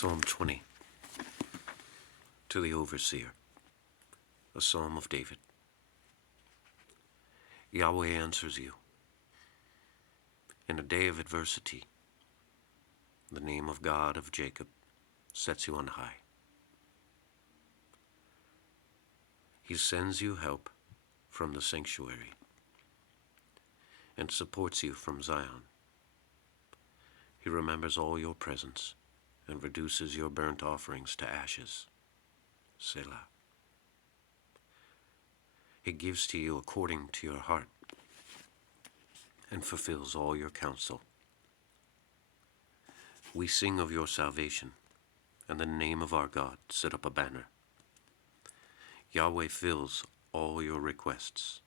Psalm 20. To the Overseer, a Psalm of David. Yahweh answers you. In a day of adversity, the name of God of Jacob sets you on high. He sends you help from the sanctuary and supports you from Zion. He remembers all your presents and reduces your burnt offerings to ashes. Selah. He gives to you according to your heart and fulfills all your counsel. We sing of your salvation, and the name of our God set up a banner. Yahweh fills all your requests.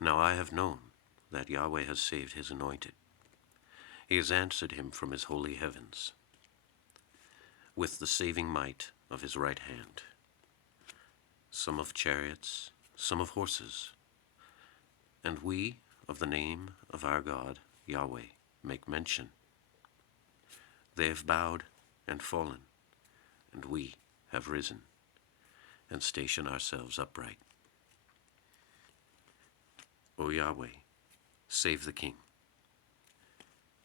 Now I have known that Yahweh has saved his anointed. He has answered him from his holy heavens with the saving might of his right hand. Some of chariots, some of horses, and we of the name of our God, Yahweh, make mention. They have bowed and fallen, and we have risen and stationed ourselves upright. O Yahweh, save the King.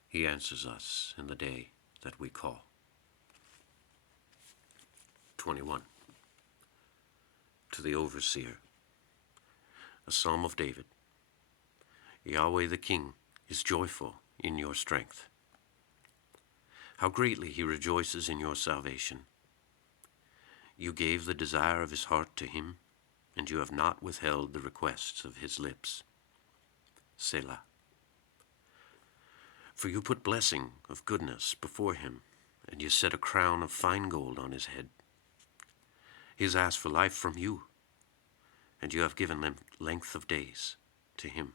He answers us in the day that we call. 21. To the Overseer, a Psalm of David. Yahweh the King is joyful in your strength. How greatly he rejoices in your salvation. You gave the desire of his heart to him, and you have not withheld the requests of his lips. Selah. For you put blessing of goodness before him, and you set a crown of fine gold on his head. He has asked for life from you, and you have given him length of days to him,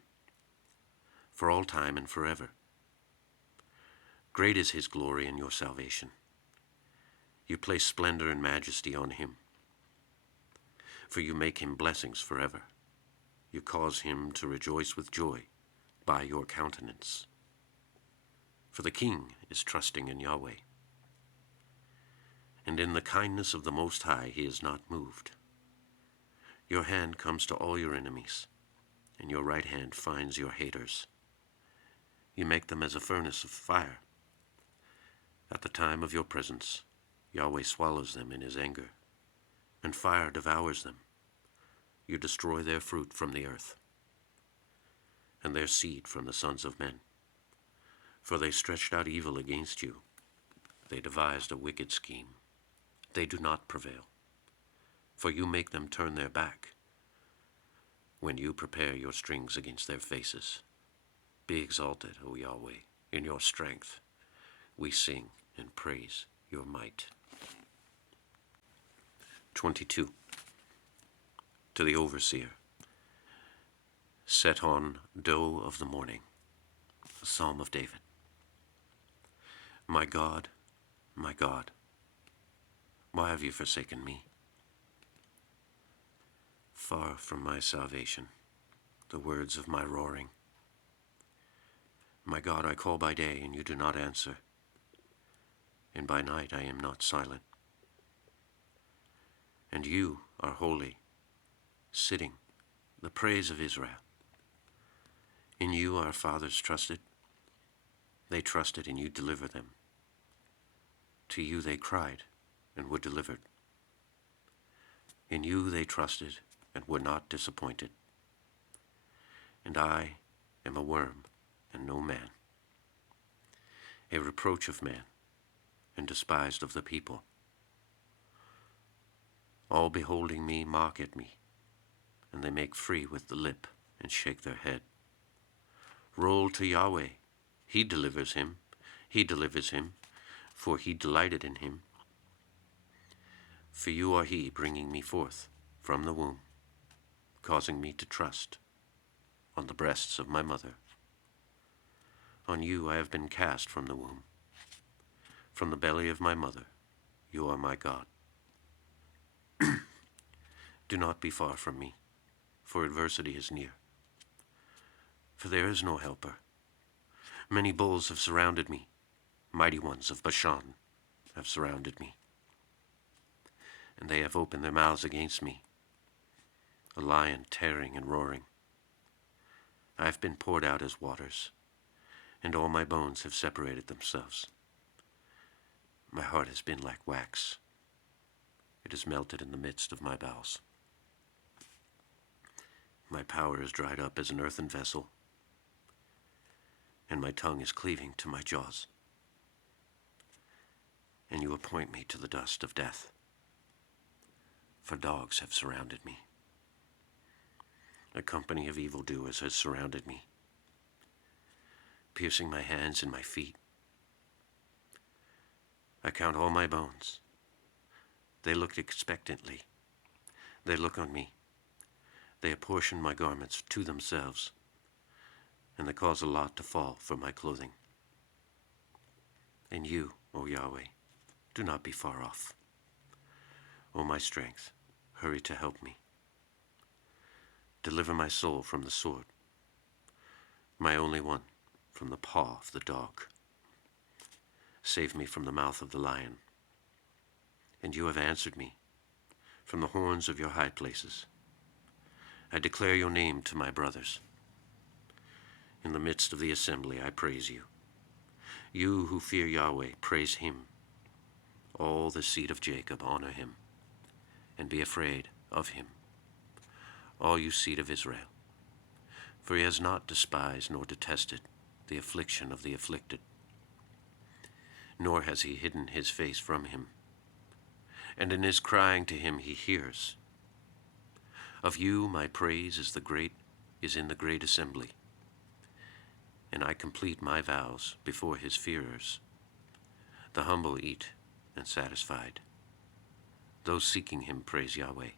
for all time and forever. Great is his glory in your salvation. You place splendor and majesty on him, for you make him blessings forever. You cause him to rejoice with joy by your countenance. For the king is trusting in Yahweh, and in the kindness of the Most High he is not moved. Your hand comes to all your enemies, and your right hand finds your haters. You make them as a furnace of fire. At the time of your presence, Yahweh swallows them in his anger, and fire devours them. You destroy their fruit from the earth, and their seed from the sons of men. For they stretched out evil against you. They devised a wicked scheme. They do not prevail, for you make them turn their back when you prepare your strings against their faces. Be exalted, O Yahweh, in your strength. We sing and praise your might. 22. To the Overseer, set on doe of the morning, a Psalm of David. My God, why have you forsaken me? Far from my salvation, the words of my roaring. My God, I call by day, and you do not answer, and by night I am not silent. And you are holy, sitting, the praise of Israel. In you our fathers trusted. They trusted, and you delivered them. To you they cried, and were delivered. In you they trusted, and were not disappointed. And I am a worm, and no man, a reproach of man, and despised of the people. All beholding me mock at me, and they make free with the lip, and shake their head. Roll to Yahweh, he delivers him, for he delighted in him. For you are he bringing me forth from the womb, causing me to trust on the breasts of my mother. On you I have been cast from the womb. From the belly of my mother, you are my God. Do not be far from me, for adversity is near. For there is no helper. Many bulls have surrounded me, mighty ones of Bashan. have surrounded me, and they have opened their mouths against me, a lion tearing and roaring. I have been poured out as waters, and all my bones have separated themselves. My heart has been like wax. It is melted in the midst of my bowels. My power is dried up as an earthen vessel, and my tongue is cleaving to my jaws. And you appoint me to the dust of death, for dogs have surrounded me. A company of evildoers has surrounded me, piercing my hands and my feet. I count all my bones. They look expectantly. They look on me. They apportion my garments to themselves, and they cause a lot to fall from my clothing. And you, O Yahweh, do not be far off. O my strength, hurry to help me. Deliver my soul from the sword, my only one from the paw of the dog. Save me from the mouth of the lion. And you have answered me from the horns of your high places. I declare your name to my brothers. In the midst of the assembly I praise you. You who fear Yahweh, praise him. All the seed of Jacob honor him, and be afraid of him. All you seed of Israel, for he has not despised nor detested the affliction of the afflicted, nor has he hidden his face from him. And in his crying to him he hears. Of you my praise is in the great assembly, and I complete my vows before his fearers. The humble eat and satisfied. Those seeking him praise Yahweh.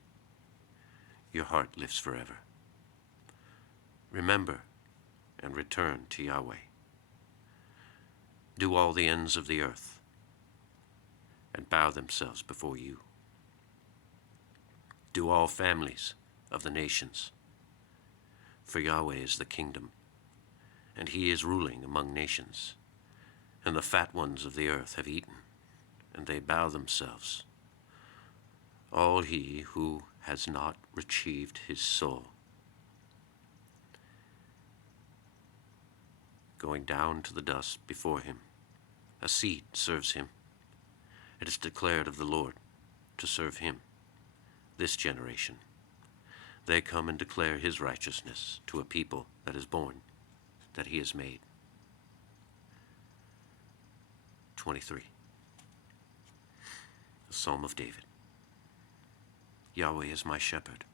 Your heart lives forever. Remember and return to Yahweh. Do all the ends of the earth and bow themselves before you. Do all families of the nations, for Yahweh is the kingdom, and he is ruling among nations, and the fat ones of the earth have eaten, and they bow themselves. All he who has not retrieved his soul, going down to the dust before him, a seed serves him. It is declared of the Lord to serve him, this generation. They come and declare his righteousness to a people that is born, that he has made. 23. A Psalm of David. Yahweh is my shepherd.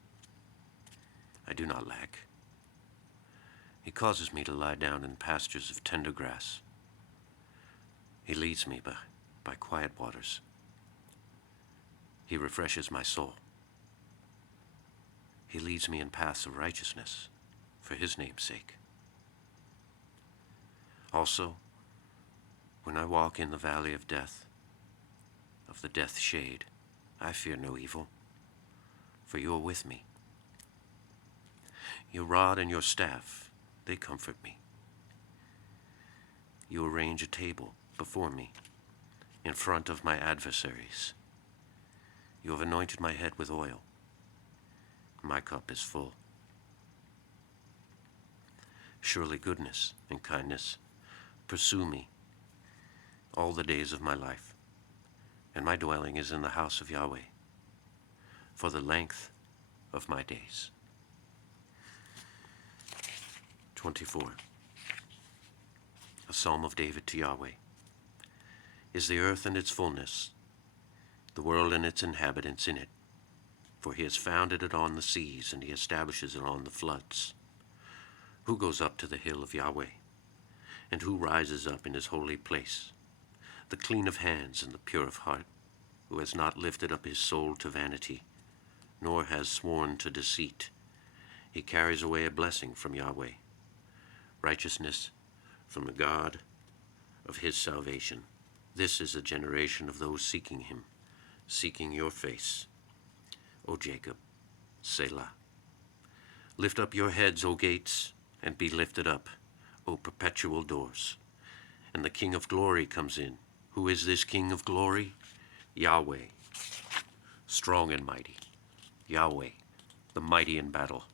I do not lack. He causes me to lie down in pastures of tender grass. He leads me by quiet waters. He refreshes my soul. He leads me in paths of righteousness for his name's sake. Also, when I walk in the valley of death, of the death shade, I fear no evil, for you are with me. Your rod and your staff, they comfort me. You arrange a table before me in front of my adversaries. You have anointed my head with oil. My cup is full. Surely goodness and kindness pursue me all the days of my life, and my dwelling is in the house of Yahweh for the length of my days. 24. A Psalm of David to Yahweh. Is the earth and its fullness, the world and its inhabitants in it? For he has founded it on the seas, and he establishes it on the floods. Who goes up to the hill of Yahweh, and who rises up in his holy place? The clean of hands and the pure of heart, who has not lifted up his soul to vanity, nor has sworn to deceit. He carries away a blessing from Yahweh, righteousness from the God of his salvation. This is a generation of those seeking him, seeking your face, O Jacob, Selah. Lift up your heads, O gates, and be lifted up, O perpetual doors, and the King of glory comes in. Who is this King of glory? Yahweh, strong and mighty. Yahweh, the mighty in battle.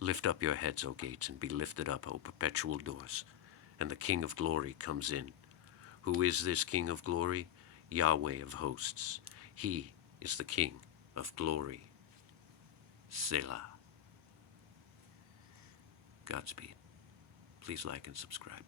Lift up your heads, O gates, and be lifted up, O perpetual doors, and the King of glory comes in. Who is this King of glory? Yahweh of hosts. He is the King of glory. Selah. Godspeed. Please like and subscribe.